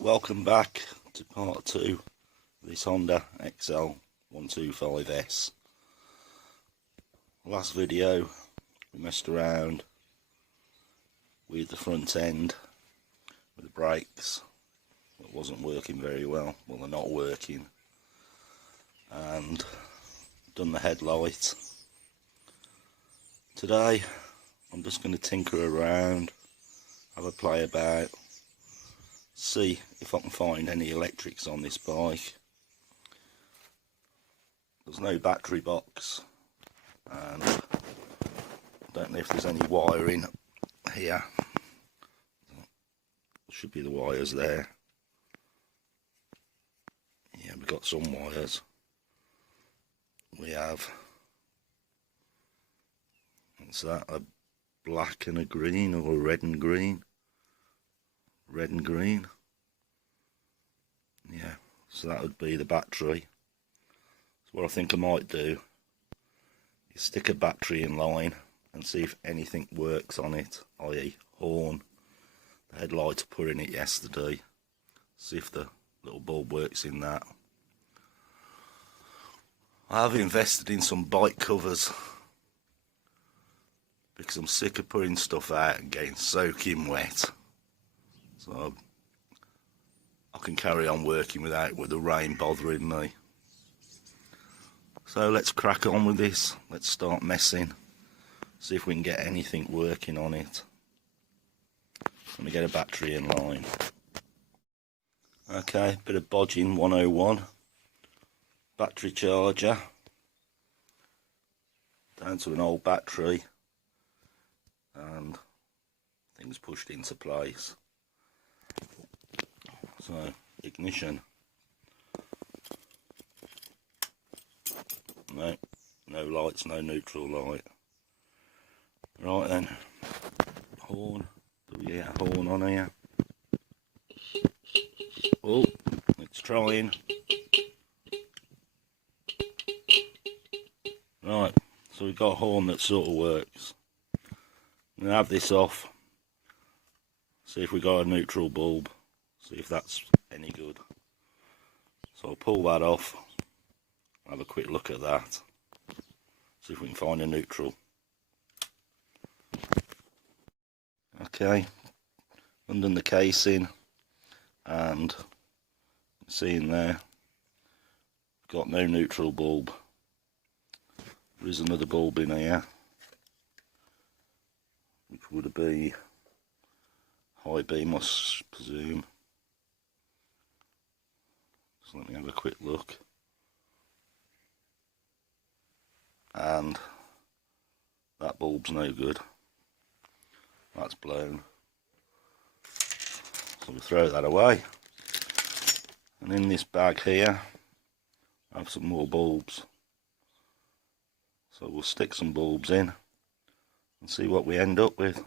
welcome back to part 2 of this Honda XL125s. Last video we messed around with the front end with the brakes. It wasn't working very well, they're not working, and done the headlight. Today I'm just going to tinker around, have a play about, see if I can find any electrics on this bike. There's no battery box, and I don't know if there's any wiring here. There should be the wires there. Yeah, we've got some wires. We have, what's that, a black and a green, or a red and green? Red and green. Yeah, so that would be the battery. So what I think I might do is stick a battery in line and see if anything works on it, i.e. horn. The headlights I put in it yesterday, see if the little bulb works in that. I have invested in some bike covers because I'm sick of putting stuff out and getting soaking wet. So I can carry on working without the rain bothering me. So let's crack on with this. Let's start messing. See if we can get anything working on it. I'm going to get a battery in line. Okay, bit of bodging 101. Battery charger. Down to an old battery. And things pushed into place. So, ignition. No lights, no neutral light. Right then, horn. Do we get a horn on here? Oh, it's trying. Right, so we've got a horn that sort of works. I'm going to have this off. See if we got a neutral bulb. See if that's any good. So I'll pull that off, have a quick look at that, see if we can find a neutral. Okay, undone the casing, and see in there, got no neutral bulb. There is another bulb in here, which would be high beam, I presume. So let me have a quick look. And that bulb's no good. That's blown. So we'll throw that away. And in this bag here, I have some more bulbs. So we'll stick some bulbs in and see what we end up with.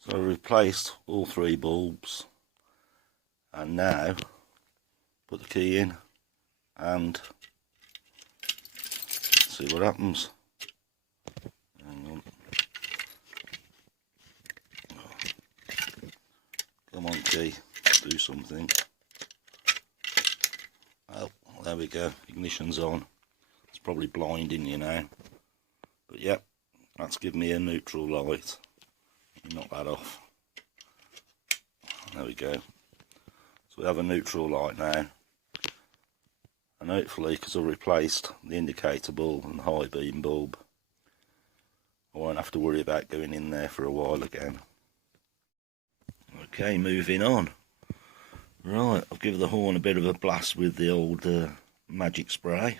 So I replaced all 3 bulbs, and now put the key in and see what happens. Hang on. Come on, key, do something. Oh, there we go, ignition's on. It's probably blinding you now, but yep, that's given me a neutral light. Knock that off. There we go. So we have a neutral light now, and hopefully, because I replaced the indicator bulb and the high beam bulb, I won't have to worry about going in there for a while again. Okay, moving on. Right, I've given the horn a bit of a blast with the old magic spray.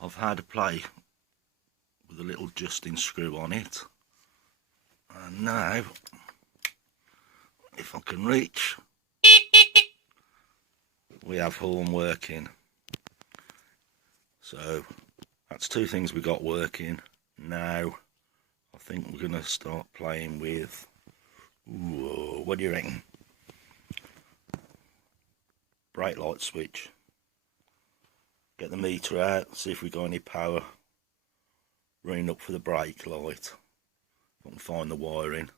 I've had a play with a little adjusting screw on it, and now, if I can reach, we have horn working. So that's 2 things we got working. Now I think we're going to start playing with, what do you reckon? Brake light switch. Get the meter out, see if we got any power running up for the brake light. I can find the wiring.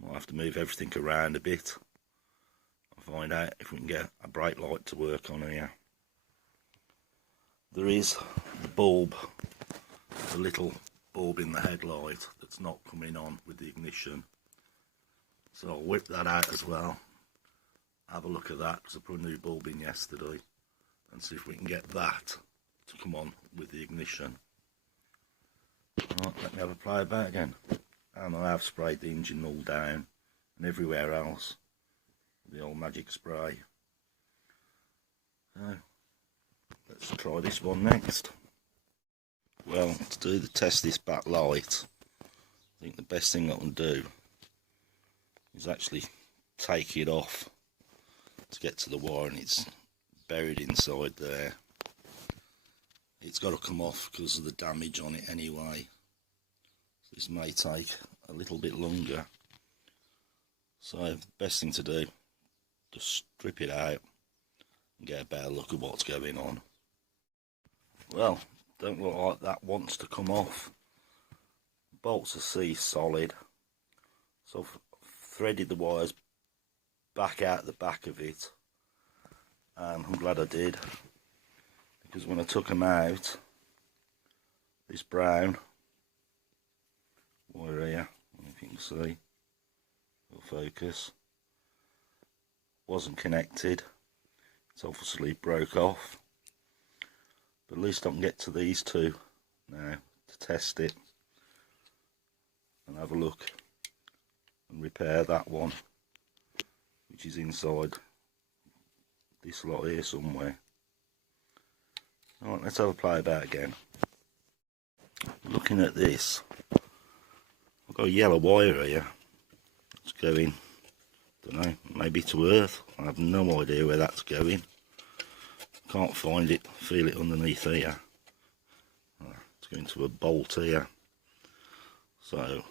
Might have to move everything around a bit. find out if we can get a brake light to work on here. There is the bulb, the little bulb in the headlight that's not coming on with the ignition. So I'll whip that out as well. Have a look at that, because I put a new bulb in yesterday, and see if we can get that to come on with the ignition. Right, let me have a play about again. And I have sprayed the engine all down and everywhere else with the old magic spray. So let's try this one next. Well, to test this back light, I think the best thing I can do is actually take it off to get to the wire, and it's buried inside there. It's got to come off because of the damage on it anyway. So this may take a little bit longer. So the best thing to do, just strip it out and get a better look at what's going on. Well, don't look like that wants to come off. Bolts are seized solid, so I've threaded the wires back out the back of it, and I'm glad I did, because when I took them out, this brown wire here, if you can see, will focus, wasn't connected. It's obviously broke off, but at least I can get to these two now to test it and have a look and repair that one, which is inside this lot here somewhere. Alright, let's have a play about again. Looking at this, I've got a yellow wire here. It's going, don't know, maybe to earth. I have no idea where that's going. Can't find it, feel it underneath here. It's going to a bolt here. So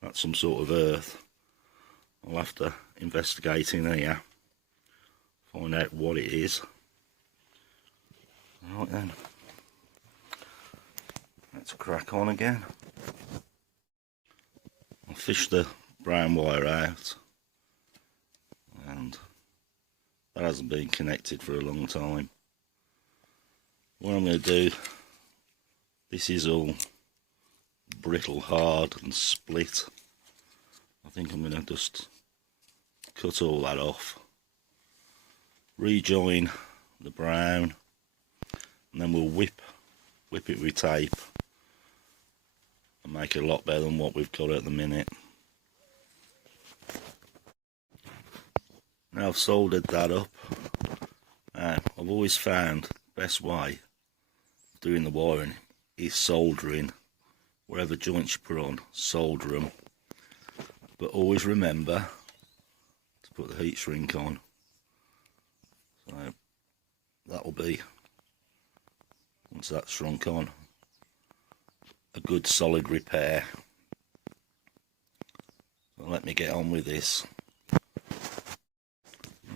that's some sort of earth. I'll have to investigate in here, find out what it is. Right then, let's crack on again. I'll fish the brown wire out, and that hasn't been connected for a long time. What I'm going to do, this is all brittle, hard and split. I think I'm going to just cut all that off, rejoin the brown, and then we'll whip it with tape and make it a lot better than what we've got at the minute. Now I've soldered that up. I've always found the best way of doing the wiring is soldering. Wherever joints you put on, solder them. But always remember to put the heat shrink on. So that'll be, once that's shrunk on, a good solid repair. So let me get on with this.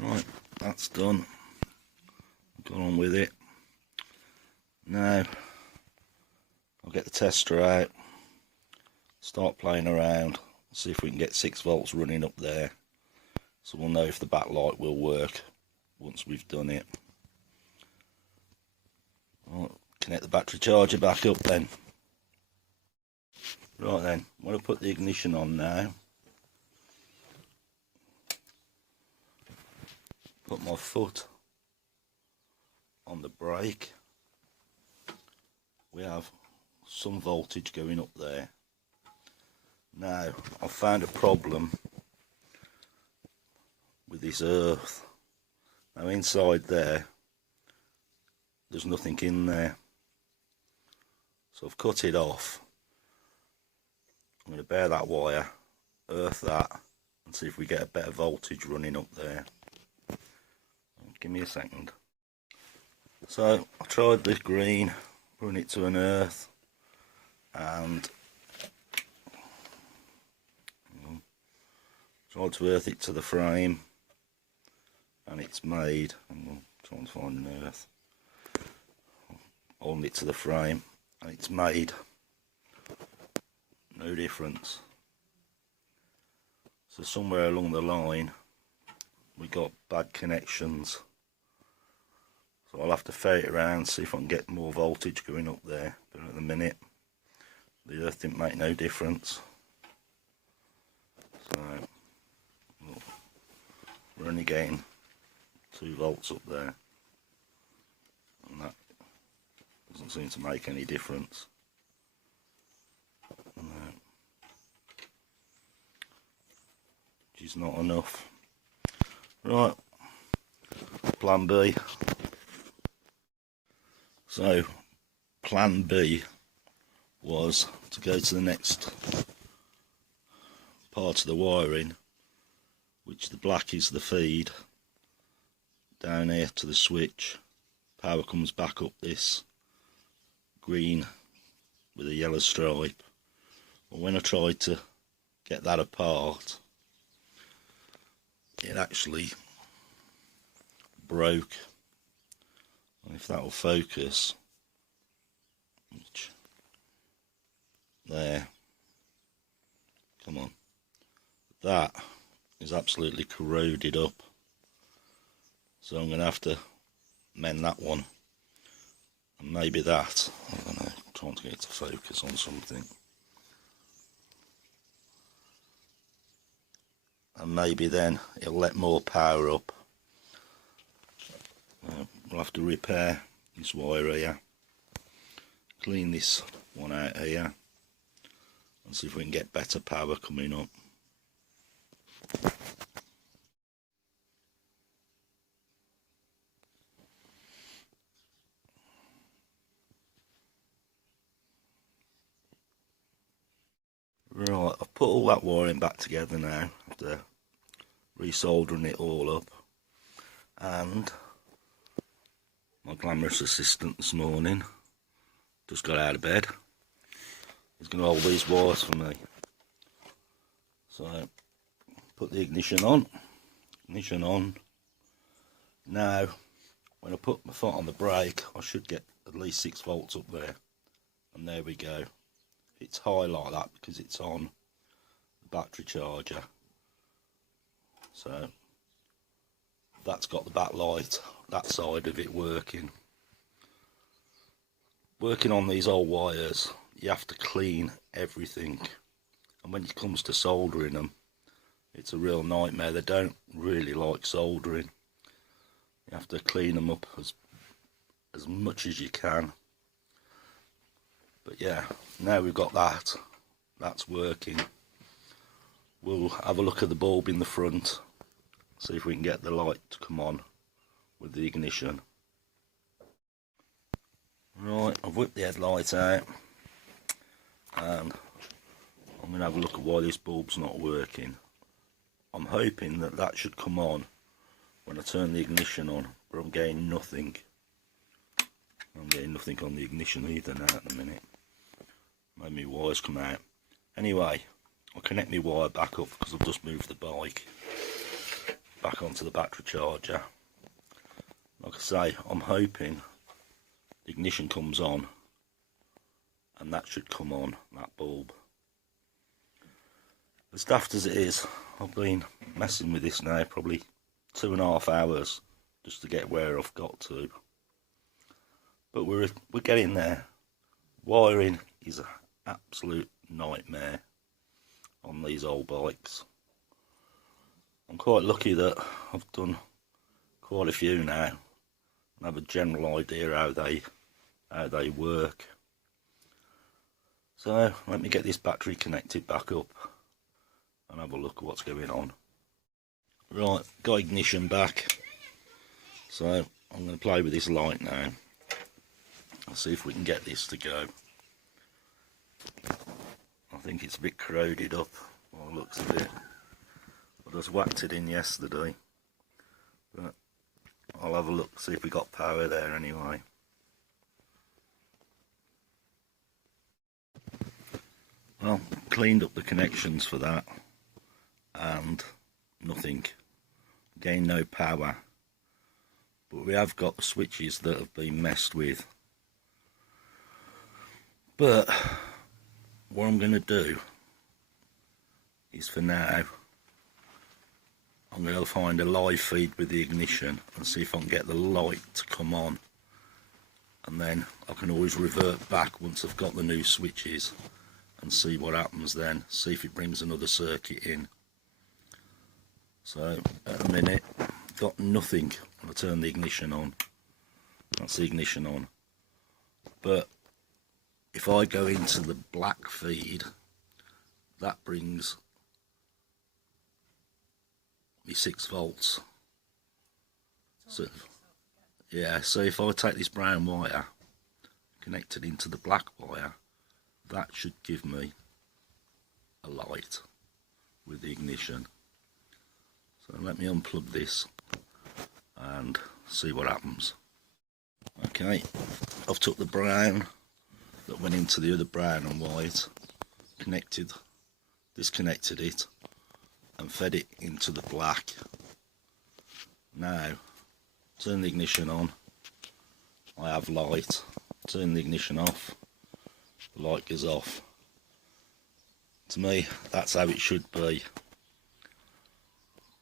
Right, that's done. Got on with it. Now I'll get the tester out, start playing around, see if we can get 6 volts running up there, so we'll know if the backlight will work once we've done it. Right, connect the battery charger back up then. Right then, I'm going to put the ignition on now. Put my foot on the brake. We have some voltage going up there. Now, I've found a problem with this earth. Now inside there, there's nothing in there. So I've cut it off. I'm going to bare that wire, earth that, and see if we get a better voltage running up there. Give me a second. So I tried this green, putting it to an earth, and tried to earth it to the frame, and it's made. I'm trying to find an earth. Holding it to the frame, and it's made no difference. So somewhere along the line, we got bad connections. So I'll have to ferret around, see if I can get more voltage going up there. But at the minute, the earth didn't make no difference. So we're only getting 2 volts up there. And that doesn't seem to make any difference. Which is not enough. Right, plan B. So, plan B was to go to the next part of the wiring, which the black is the feed, down here to the switch. Power comes back up this green with a yellow stripe. But when I tried to get that apart, it actually broke. And if that will focus, which, there, come on, that is absolutely corroded up. So I'm going to have to mend that one, and maybe that, I don't know, I'm trying to get it to focus on something. And maybe then it'll let more power up. We'll have to repair this wire here, clean this one out here, and see if we can get better power coming up. Right, I've put all that wiring back together now after resoldering it all up, and my glamorous assistant this morning just got out of bed. He's going to hold these wires for me. So, put the ignition on. Now, when I put my foot on the brake, I should get at least 6 volts up there. And there we go. It's high like that because it's on the battery charger. So, that's got the backlight, that side of it working. Working on these old wires, you have to clean everything. And when it comes to soldering them, it's a real nightmare. They don't really like soldering. You have to clean them up as much as you can. But yeah, now we've got that, that's working. We'll have a look at the bulb in the front, see if we can get the light to come on with the ignition. Right, I've whipped the headlight out, and I'm going to have a look at why this bulb's not working. I'm hoping that that should come on when I turn the ignition on, but I'm getting nothing. I'm getting nothing on the ignition either now at the minute. Maybe my wires come out. Anyway, I'll connect my wire back up because I've just moved the bike back onto the battery charger. Like I say, I'm hoping the ignition comes on, and that should come on, that bulb. As daft as it is, I've been messing with this now probably 2.5 hours just to get where I've got to. But we're getting there. Wiring is an absolute nightmare on these old bikes. I'm quite lucky that I've done quite a few now and have a general idea how they work. So let me get this battery connected back up and have a look at what's going on. Right, got ignition back. So I'm going to play with this light now. I'll see if we can get this to go. I think it's a bit corroded up by the looks of it. I just whacked it in yesterday, but I'll have a look, see if we got power there anyway. Well, cleaned up the connections for that, and nothing. Again, no power. But we have got the switches that have been messed with. But what I'm going to do is, for now, I'm going to find a live feed with the ignition and see if I can get the light to come on, and then I can always revert back once I've got the new switches and see what happens then, see if it brings another circuit in. So at the minute got nothing when I turn the ignition on. That's the ignition on, but if I go into the black feed, that brings me 6 volts. So yeah, so if I take this brown wire, connect it into the black wire, that should give me a light with the ignition. So let me unplug this and see what happens. Okay, I've took the brown that went into the other brown and white, disconnected it and fed it into the black. Now turn the ignition on, I have light. Turn the ignition off, the light goes off. To me that's how it should be,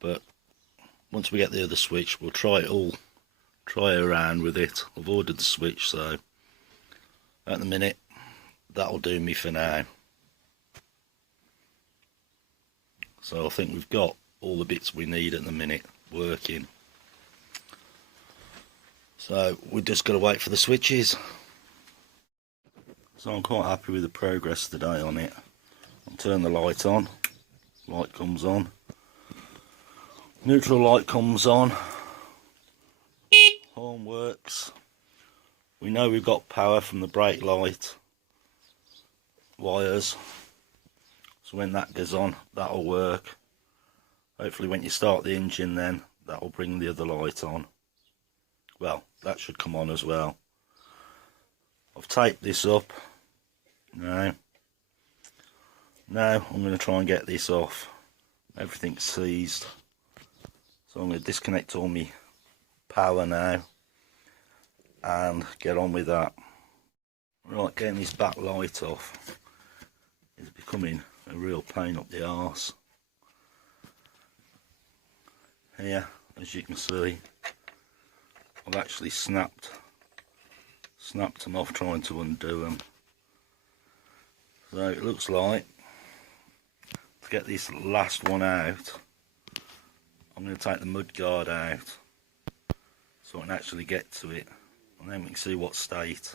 but once we get the other switch we'll try around with it. I've ordered the switch, so at the minute that'll do me for now. So I think we've got all the bits we need at the minute working. So we've just got to wait for the switches. So I'm quite happy with the progress today on it. I'll turn the light on, light comes on, neutral light comes on, horn works. We know we've got power from the brake light wires, so when that goes on that'll work. Hopefully when you start the engine then that'll bring the other light on. Well, that should come on as well. I've taped this up. Now I'm going to try and get this off. Everything's seized, so I'm going to disconnect all my power now and get on with that. Right, getting this back light off is becoming a real pain up the arse. Here, as you can see, I've actually snapped them off trying to undo them. So it looks like to get this last one out, I'm going to take the mud guard out so I can actually get to it, and then we can see what state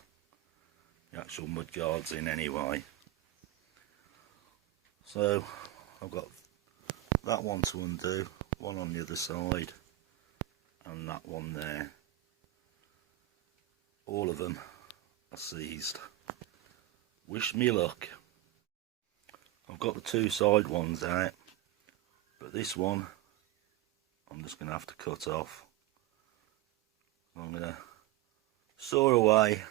the actual mud guard's in anyway. So I've got that one to undo, one on the other side and that one there. All of them are seized. Wish me luck. I've got the 2 side ones out, but this one I'm just going to have to cut off. I'm going to saw away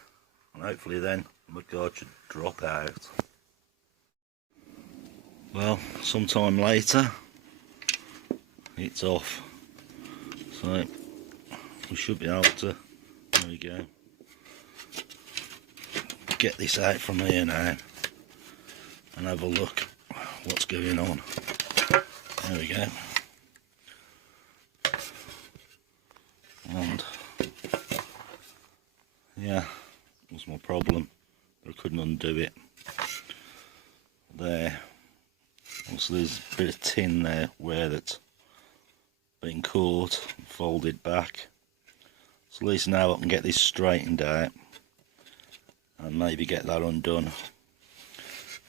and hopefully then the mudguard should drop out. Well, sometime later it's off, so we should be able to, there we go, get this out from here now and have a look what's going on. There we go. And yeah, that was my problem, but I couldn't undo it. There, also there's a bit of tin there where that's been caught and folded back, so at least now I can get this straightened out and maybe get that undone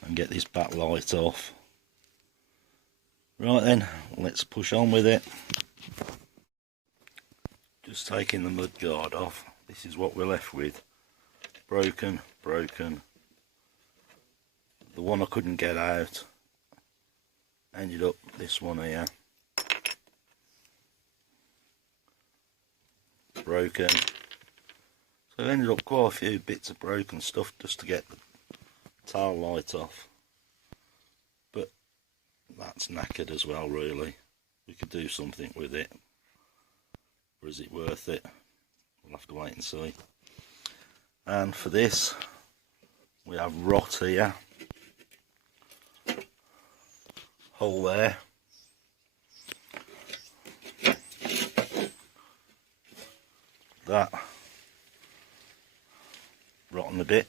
and get this back light off. Right then, let's push on with it. Just taking the mud guard off, this is what we're left with. Broken. The one I couldn't get out ended up this one here. Broken. So I ended up quite a few bits of broken stuff just to get the tail light off. But that's knackered as well really. We could do something with it. Or is it worth it? We'll have to wait and see. And for this we have rot here. Hole there. that rotten a bit.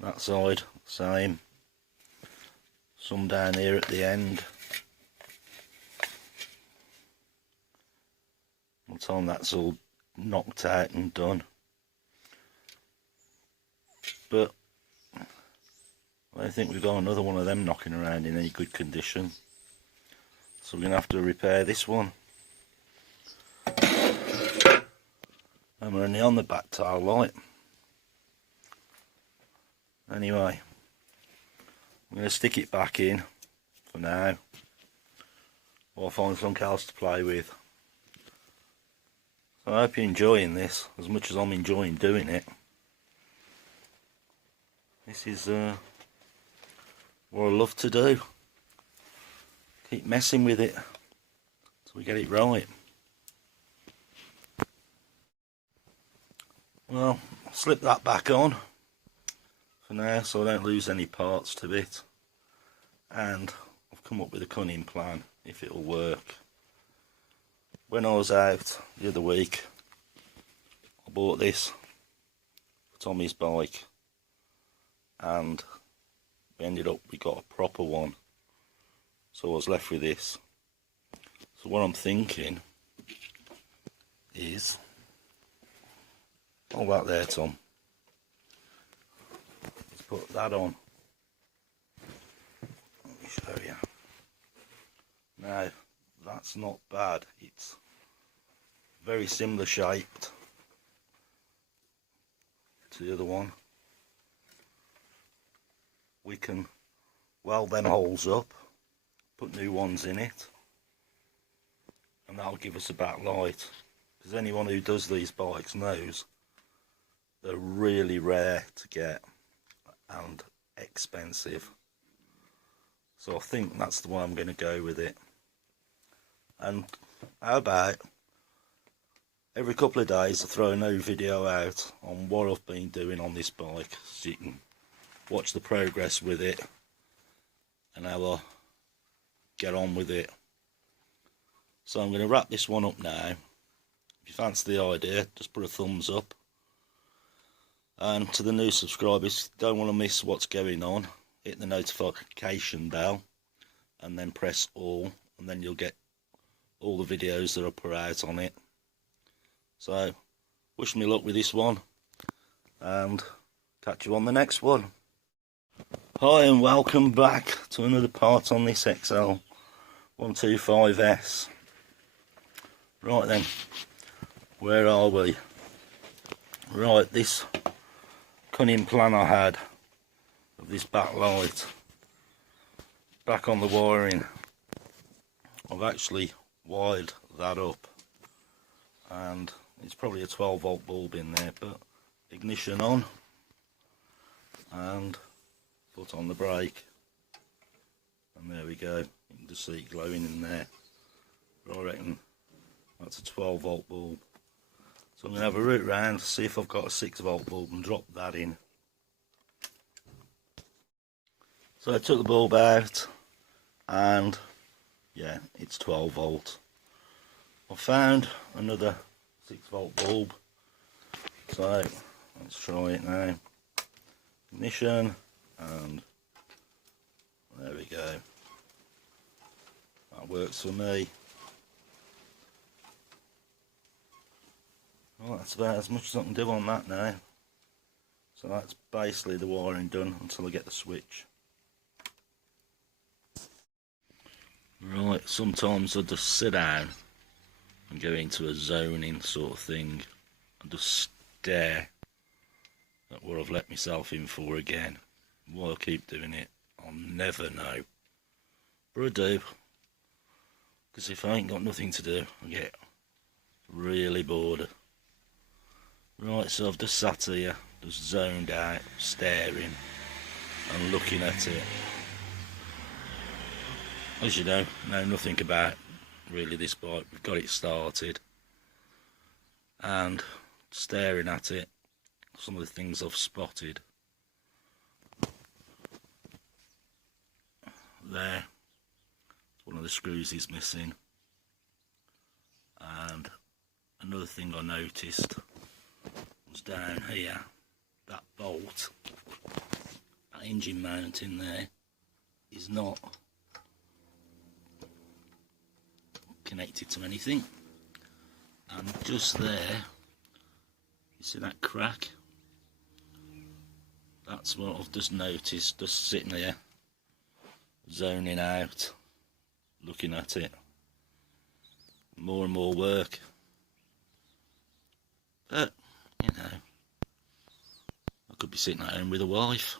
That side, same. Some down here at the end. By the time that's all knocked out and done. But I don't think we've got another one of them knocking around in any good condition. So we're going to have to repair this one. And we're only on the back tail light. Anyway, I'm going to stick it back in for now. Or I'll find something else to play with. So I hope you're enjoying this as much as I'm enjoying doing it. This is what I love to do. Keep messing with it till we get it right. Well, I'll slip that back on for now so I don't lose any parts to it. And I've come up with a cunning plan if it'll work. When I was out the other week, I bought this for Tommy's bike, and we got a proper one, so I was left with this. So what I'm thinking is, hold that there, Tom, let's put that on. Let me show you. Now that's not bad, it's very similar shaped to the other one. We can weld them holes up, put new ones in it, and that'll give us a backlight, because anyone who does these bikes knows they're really rare to get and expensive. So I think that's the one I'm going to go with it. And how about every couple of days I throw a new video out on what I've been doing on this bike, so you can watch the progress with it and how I get on with it. So I'm going to wrap this one up now. If you fancy the idea, just put a thumbs up. And to the new subscribers, don't want to miss what's going on, hit the notification bell and then press all, and then you'll get all the videos that I put out on it. So wish me luck with this one, and catch you on the next one. Hi and welcome back to another part on this xl125s. Right then, where are we? Right, this cunning plan I had of this backlight, back on the wiring, I've actually wired that up, and it's probably a 12-volt bulb in there, but ignition on and put on the brake, and there we go. You can just see it glowing in there. But I reckon that's a 12-volt bulb. So I'm going to have a route round to see if I've got a 6-volt bulb and drop that in. So I took the bulb out, and yeah, it's 12 volt. I found another 6-volt bulb, so let's try it now. Ignition, and there we go. That works for me. Well, that's about as much as I can do on that now. So that's basically the wiring done until I get the switch. Right, sometimes I just sit down and go into a zoning sort of thing and just stare at what I've let myself in for again. Why I keep doing it, I'll never know. But I do, because if I ain't got nothing to do, I get really bored. Right, so I've just sat here, just zoned out, staring and looking at it. As you know nothing about really this bike. We've got it started, and staring at it, some of the things I've spotted there. It's one of the screws is missing. And another thing I noticed was down here, that bolt, that engine mount in there is not connected to anything. And just there, you see that crack? That's what I've just noticed, just sitting here, zoning out, looking at it. More and more work. But, you know, I could be sitting at home with a wife.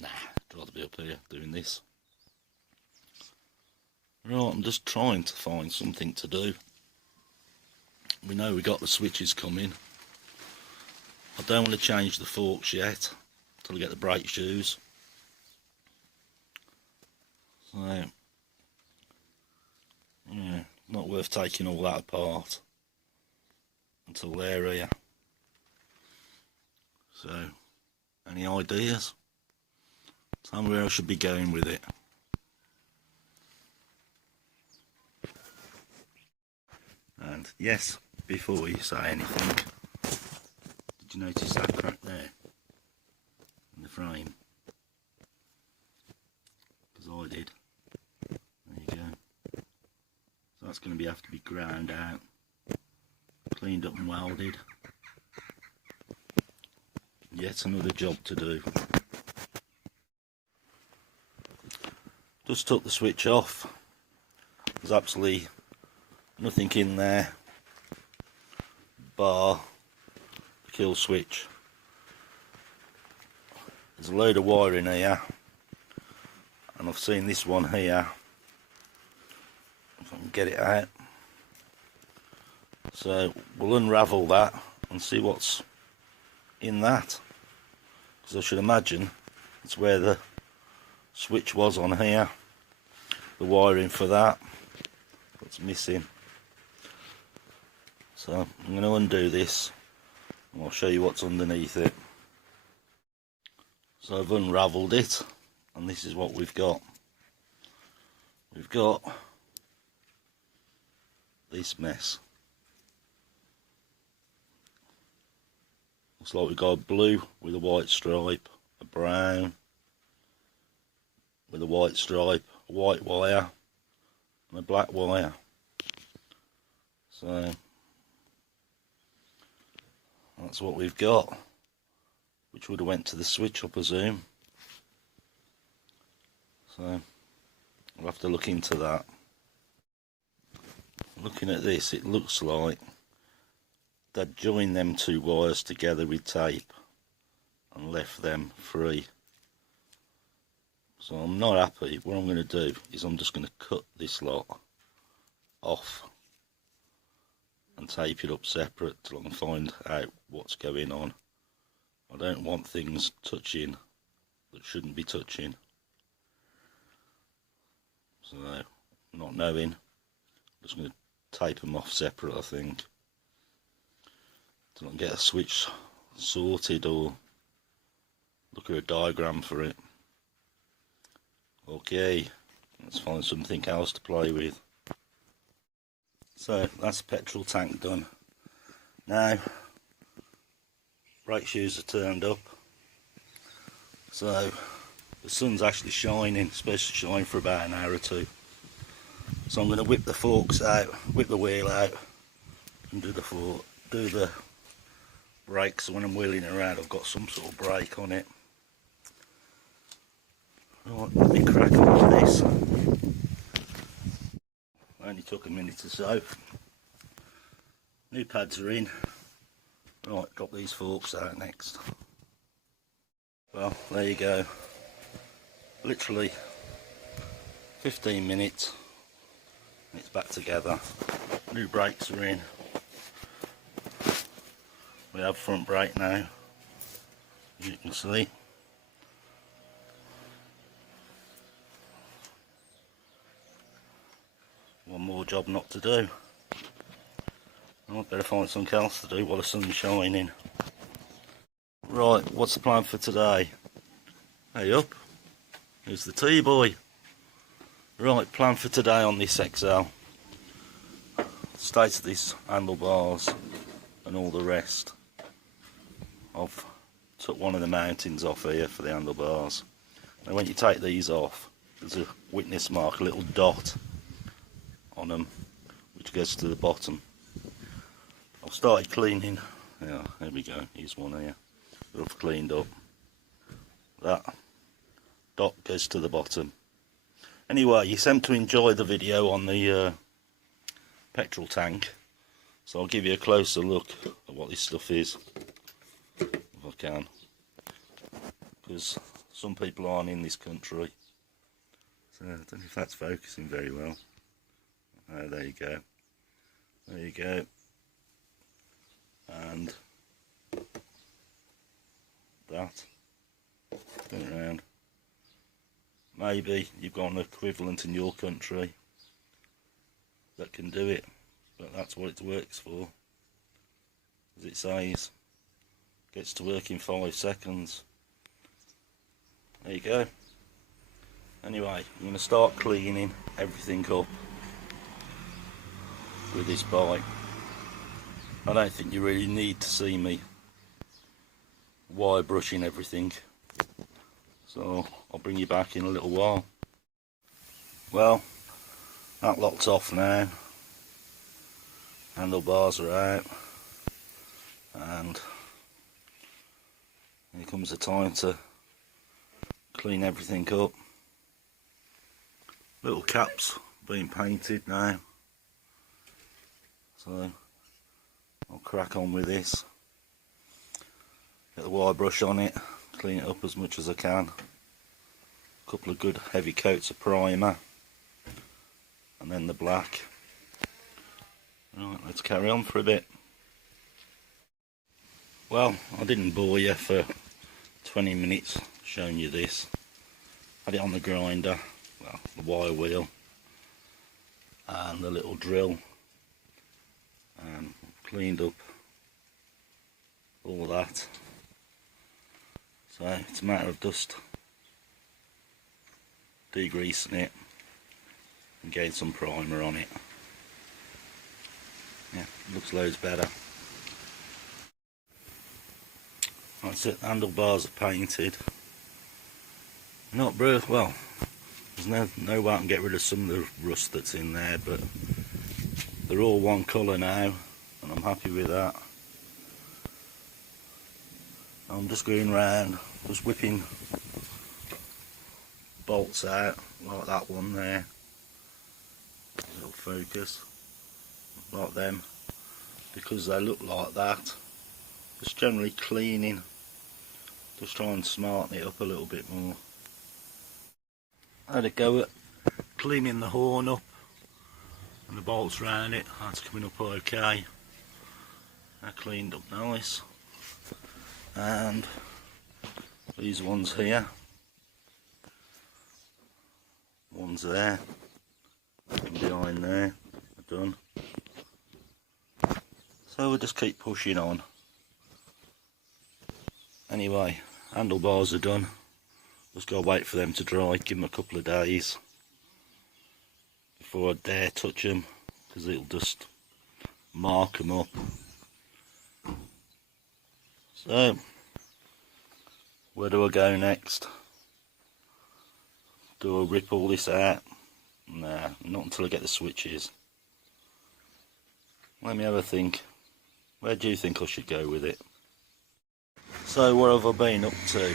Nah, I'd rather be up here doing this. Right, I'm just trying to find something to do. We know we got the switches coming. I don't want to change the forks yet until I get the brake shoes. So, yeah, not worth taking all that apart until they're here. So, any ideas? Tell me where I should be going with it. And yes, before you say anything, did you notice that crack there in the frame? Because I did. There you go. So that's going to have to be ground out, cleaned up and welded. Yet another job to do. Just took the switch off. There's absolutely nothing in there bar the kill switch. There's a load of wire in here, and I've seen this one here, if I can get it out. So we'll unravel that and see what's in that, because I should imagine it's where the switch was on here, the wiring for that, what's missing. So I'm going to undo this and I'll show you what's underneath it. So I've unravelled it, and this is what we've got. We've got this mess. Looks like we've got a blue with a white stripe, a brown with a white stripe, a white wire and a black wire. So that's what we've got, which would have went to the switch, I presume. So we'll have to look into that. Looking at this, it looks like they'd joined them two wires together with tape and left them free. So I'm not happy. What I'm going to do is I'm just going to cut this lot off and tape it up separate till I can find out what's going on. I don't want things touching that shouldn't be touching. So, not knowing, I'm just going to tape them off separate, I think, till I can get a switch sorted or look at a diagram for it. Okay, let's find something else to play with. So that's the petrol tank done. Now, brake shoes are turned up. So the sun's actually shining, it's supposed to shine for about an hour or two. So I'm going to whip the forks out, whip the wheel out, and do the brakes. So when I'm wheeling it around, I've got some sort of brake on it. Right, let me crack on with this. Only took a minute or so. New pads are in. Right, got these forks out next. Well, there you go. Literally 15 minutes. It's back together. New brakes are in. We have front brake now, as you can see. One more job not to do. I'd better find something else to do while the sun's shining. Right, what's the plan for today? Hey up, here's the tea boy. Right, plan for today on this XL. State of this handlebars and all the rest. I've took one of the mountings off here for the handlebars. And when you take these off, there's a witness mark, a little dot on them, which goes to the bottom. I've started cleaning. Yeah, there we go. Here's one here. Rough cleaned up. That dot goes to the bottom. Anyway, you seem to enjoy the video on the petrol tank, so I'll give you a closer look at what this stuff is, if I can, because some people aren't in this country, so I don't know if that's focusing very well. Oh, there you go, there you go, and that, turn it around. Maybe you've got an equivalent in your country that can do it, but that's what it works for. As it says, gets to work in 5 seconds. There you go. Anyway, I'm going to start cleaning everything up with this bike. I don't think you really need to see me wire brushing everything, so I'll bring you back in a little while. Well, that lock's off now, handlebars are out, and here comes the time to clean everything up. Little caps being painted now, so I'll crack on with this. Get the wire brush on it, clean it up as much as I can. A couple of good heavy coats of primer, and then the black. Right, let's carry on for a bit. Well, I didn't bore you for 20 minutes showing you this. Had it on the grinder, well, the wire wheel, and the little drill, and cleaned up all that. So it's a matter of just degreasing it and getting some primer on it. Yeah, looks loads better. That's it, handlebars are painted. Not bruh, well, there's no way I can get rid of some of the rust that's in there, but they're all one colour now, and I'm happy with that. I'm just going round, just whipping bolts out, like that one there. Little focus, like them, because they look like that. Just generally cleaning, just try and smarten it up a little bit more. I had a go at cleaning the horn up and the bolts around it. That's coming up okay. I cleaned up nice. And these ones here, one's there, and behind there, are done. So we'll just keep pushing on. Anyway, handlebars are done. Just gotta wait for them to dry, give them a couple of days before I dare touch them, because it'll just mark them up. So, where do I go next? Do I rip all this out? Nah, not until I get the switches. Let me have a think. Where do you think I should go with it? So, what have I been up to?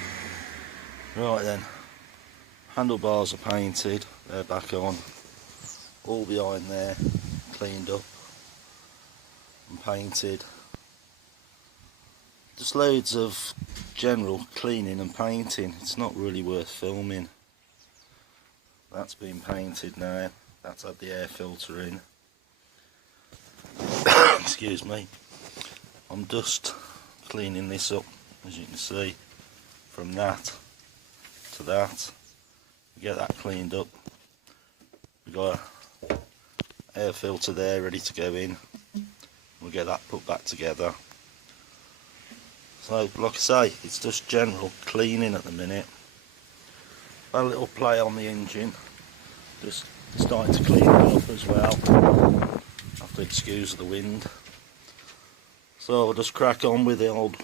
Right then, handlebars are painted, they're back on. All behind there, cleaned up and painted. Just loads of general cleaning and painting. It's not really worth filming. That's been painted now. That's had the air filter in. Excuse me. I'm just cleaning this up, as you can see, from that to that. We get that cleaned up. We've got an air filter there ready to go in. We'll get that put back together. So, like I say, it's just general cleaning at the minute. Had a little play on the engine, Just starting to clean it up as well. Have to excuse the wind. So I'll just crack on with the old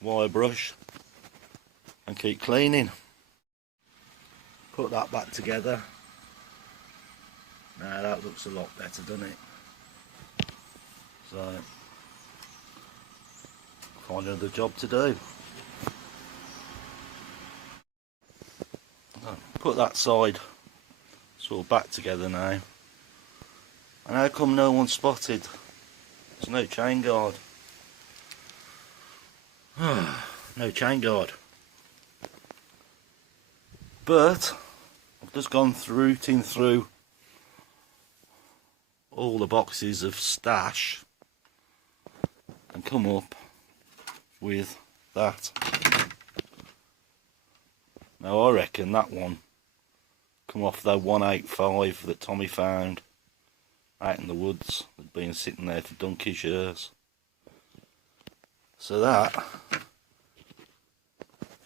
wire brush and keep cleaning. Put that back together. Now that looks a lot better, doesn't it? So, find another job to do. Put that side sort of back together now. And how come no one spotted? There's no chain guard. No chain guard. But I've just gone rooting through all the boxes of stash and come up with that. Now I reckon that one come off that 185 that Tommy found out in the woods. Had been sitting there for donkey's years. So that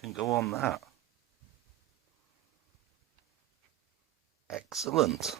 can go on that. Excellent.